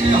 જાય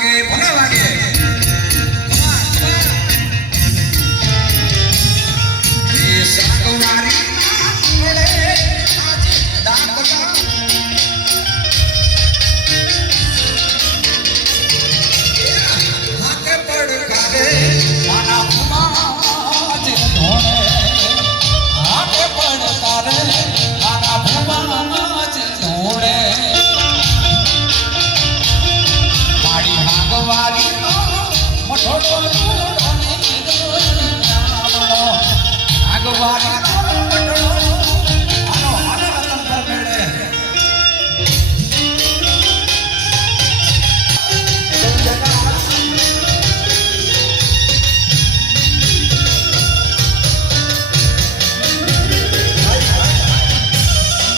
que ponga que Oh,